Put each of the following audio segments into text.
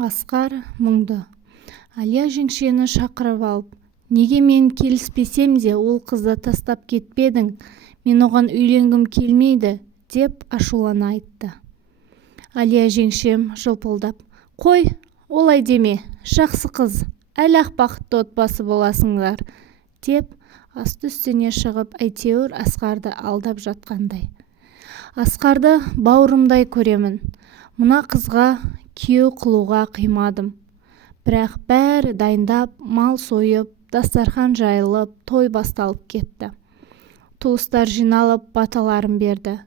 Асқар мұңды. Әлия жеңшені шақырып алып, неге мен келіспесем де ол қызды тастап кетпедің, мен оған үйленгім келмейді, деп ашулана айтты. Әлия жеңшем жылпылдап, қой, олай деме, жақсы қыз, әлі-ақ бақытты отбасы боласыңдар, деп асты-үстіне шығып әйтеуір Асқарды алдап жатқандай. Асқарды бауырымдай көремін. Мына қызға күйеу қылуға қимадым. Бірақ бәрі дайындап, мал сойып, дастархан жайылып, той басталып кетті. Туыстар жиналып баталарын берді.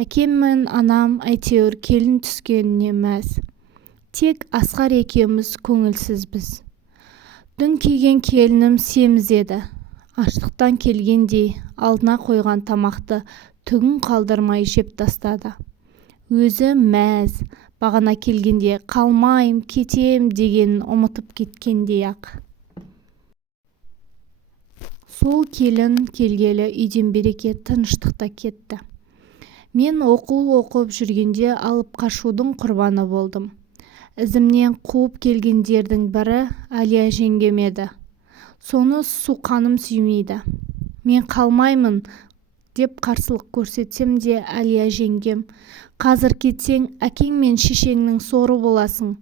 Әкем мен анам әйтеуір келін түскеніне мәз. Тек Асқар екеуміз көңілсізбіз. Дүң киген келінім семіз еді. Аштықтан келгендей алдына қойған тамақты түгін қалдырмай жеп тастады. Өзі мәз, бағана келгенде қалмайым, кетем дегенін ұмытып кеткендей-ақ. Сол келін келгелі үйден береке тыныштықта кетті. Мен оқу оқып жүргенде алып қашудың құрбаны болдым. Ізімнен қуып келгендердің бірі Әлия жеңгем еді. Соны суқаным сүймейді. Мен қалмаймын деп қарсылық көрсетсем де Әлия жеңгем, қазір кетсең әкең мен шешеңнің соры боласың.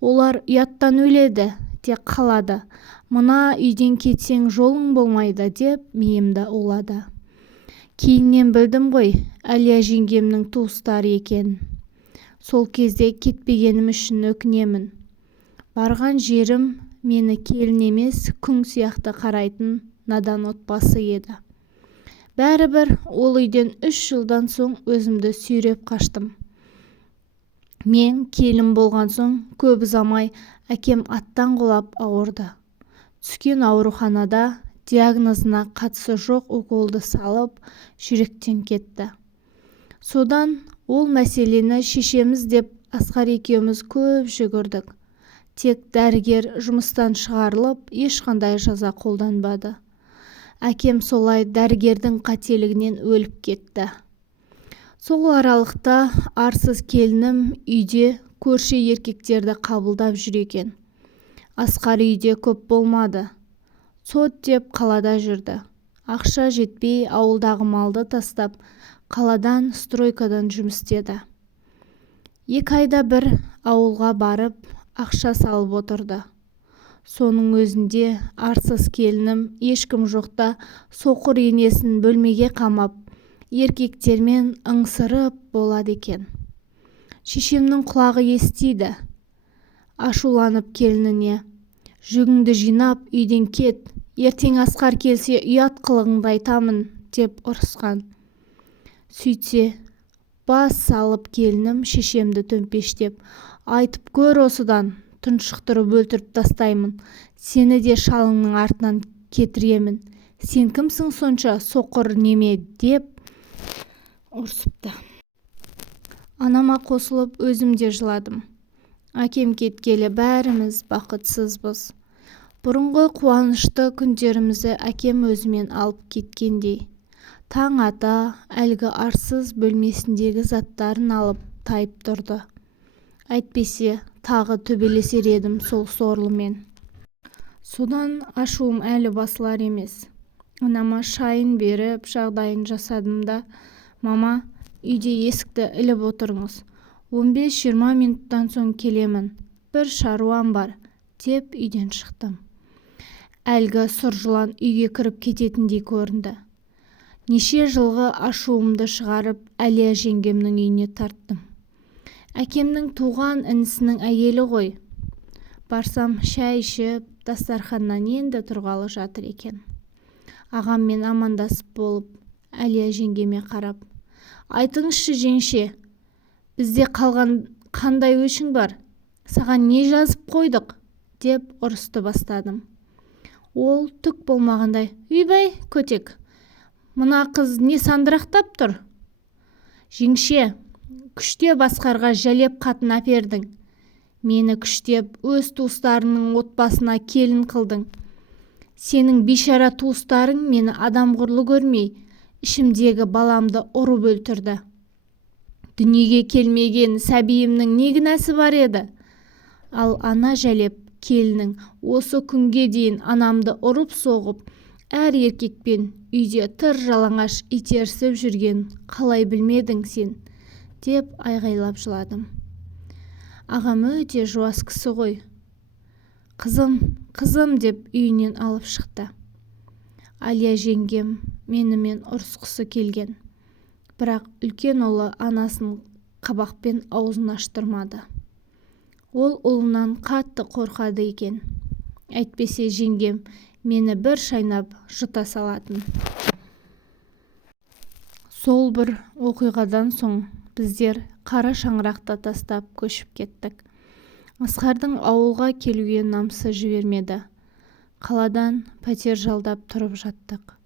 Олар ұяттан өледі, тек қалады. Мына үйден кетсең жолың болмайды, деп миымды улады. Кейіннен білдім ғой, Әлия жеңгемнің туыстары екенін. Сол кезде кетпегенім үшін өкінемін. Барған жерім мені келін емес, күң сияқты қарайтын надан отбасы еді. Бәрібір ол үйден 3 жылдан соң өзімді сүйреп қаштым. Мен келін болған соң көп ұзамай әкем аттан құлап ауырды. Түскен ауруханада диагнозына қатысы жоқ уколды салып, жүректен кетті. Содан ол мәселені шешеміз деп Асқар екеуміз көп жүгірдік. Тек дәрігер жұмыстан шығарылып, ешқандай жаза қолданбады. Әкем солай дәрігердің қателігінен өліп кетті. Сол аралықта арсыз келінім үйде көрші еркектерді қабылдап жүр екен. Асқар үйде көп болмады. Сот деп қалада жүрді. Ақша жетпей ауылдағы малды тастап, қаладан стройкадан жұмыс істеді. 2 айда бір ауылға барып, ақша салып отырды. Соның өзінде арсыз келінім ешкім жоқта соқыр енесін бөлмеге қамап, еркектермен ыңсырып болады екен. Шешемнің құлағы естиді. Ашуланып келініне, жүгіңді жинап үйден кет, ертең Асқар келсе ұят қылығыңды айтамын, деп ұрысқан. Сөйтсе, бас салып келінім шешемді төмпештеп, айтып көр осыдан, тұншықтырып өлтіріп тастаймын, сені де шалыңның артынан кетіремін. Сен кімсің сонша, соқыр неме, деп ұрсыпты. Анама қосылып өзім де жыладым. Әкем кеткелі бәріміз бақытсызбыз. Бұрынғы қуанышты күндерімізді әкем өзімен алып кеткендей. Таң ата әлгі арсыз бөлмесіндегі заттарын алып тайып тұрды. Әйтпесе тағы төбелесер едім сол сорлымен. Содан ашуым әлі басылар емес. Анама шайын беріп жағдайын жасадым да, мама, үйде есікті іліп отырыңыз. 15-20 минуттан соң келемін. Бір шаруам бар, деп үйден шықтым. Әлгі сұр жылан үйге кіріп кететіндей көрінді. Неше жылғы ашуымды шығарып Әлия жеңгемнің үйіне тарттым. Әкемнің туған інісінің әйелі ғой. Барсам шай ішіп, дастарханнан енді тұрғалы жатыр екен. Ағаммен амандасып болып, Әлия жеңгеме қарап, айтыңызшы жеңше, бізде қалған қандай өшің бар? Саған не жазып қойдық? Деп ұрысты бастадым. Ол түк болмағандай, үйбай көтек, мына қыз не сандырақтап тұр? Жеңше, күштеп Асқарға жәлеп қатын әпердің. Мені күштеп өз туыстарының отбасына келін қылдың. Сенің бейшара туыстарың мені адам құрлы көрмей, ішімдегі баламды ұрып өлтірді. Дүниеге келмеген сәбиімнің не кінәсі бар еді? ал ана жәлеп келінің осы күнге дейін анамды ұрып-соғып, әр еркекпен үйде тыр жалаңаш итерісіп жүрген қалай білмедің сен, деп айғайлап жыладым. Ағам өте жуас кісі ғой. Қызым, қызым деп үйінен алып шықты. Алия жеңгем менімен ұрысқысы келген. Бірақ үлкен ұлы анасын қабақпен аузын аштырмады. Ол ұлынан қатты қорқады екен. Әйтпесе жеңгем мені бір шайнап жұта салатын. Сол бір оқиғадан соң біздер қара шаңырақта тастап көшіп кеттік. Асқардың ауылға келуге намысы жібермеді. Қаладан пәтер жалдап тұрып жаттық.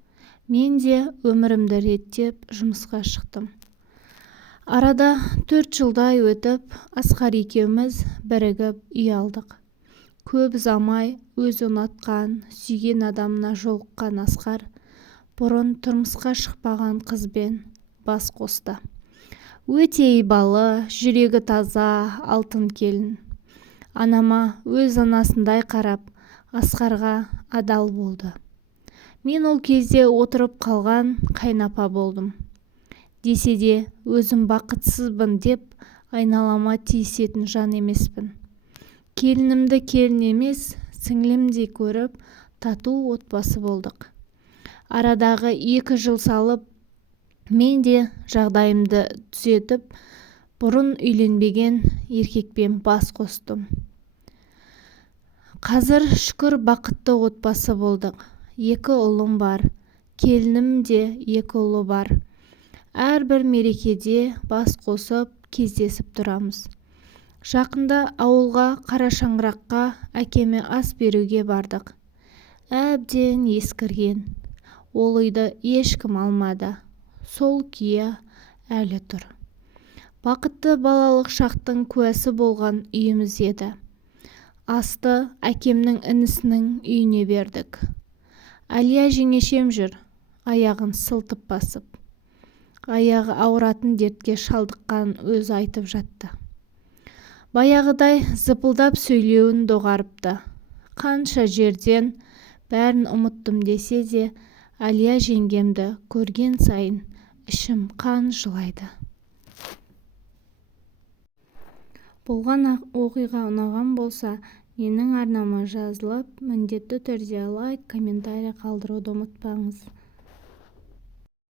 Мен де өмірімді реттеп жұмысқа шықтым. Арада 4 жылдай өтіп, Асқар екеуміз бірігіп үй алдық. Көп ұзамай өзі ұнатқан, сүйген адамына жолыққан Асқар бұрын тұрмысқа шықпаған қызбен бас қосты. Өте ибалы, жүрегі таза, алтын келін. Анама өз анасындай қарап, Асқарға адал болды. Мен ол кезде отырып қалған қайнапа болдым. Десе де өзім бақытсызбын деп айналама тиісетін жан емеспін. Келінімді келін емес, сіңлімдей көріп, тату отбасы болдық. Арадағы 2 жыл салып, мен де жағдайымды түзетіп, бұрын үйленбеген еркекпен бас қостым. Қазір шүкір бақытты отбасы болдық. 2 ұлым бар, келінім де 2 ұлы бар. Әрбір мерекеде бас қосып, кездесіп тұрамыз. Жақында ауылға қара шаңыраққа әкеме ас беруге бардық. Әбден ескірген. Ол үйді ешкім алмады. Сол күйі әлі тұр. Бақытты балалық шақтың куәсі болған үйіміз еді. Асты әкемнің інісінің үйіне бердік. Алия жеңешем жүр, аяғын сылтып басып. Аяғы ауыратын дертке шалдыққан өзі айтып жатты. Баяғыдай зыпылдап сөйлеуін доғарыпты. Қанша жерден бәрін ұмыттым десе де, Алия жеңгемді көрген сайын ішім қан жылайды. Болған оқиға ұнаған болса, менің арнама жазылып, міндетті түрде лайк, комментарий қалдыруды ұмытпаңыз.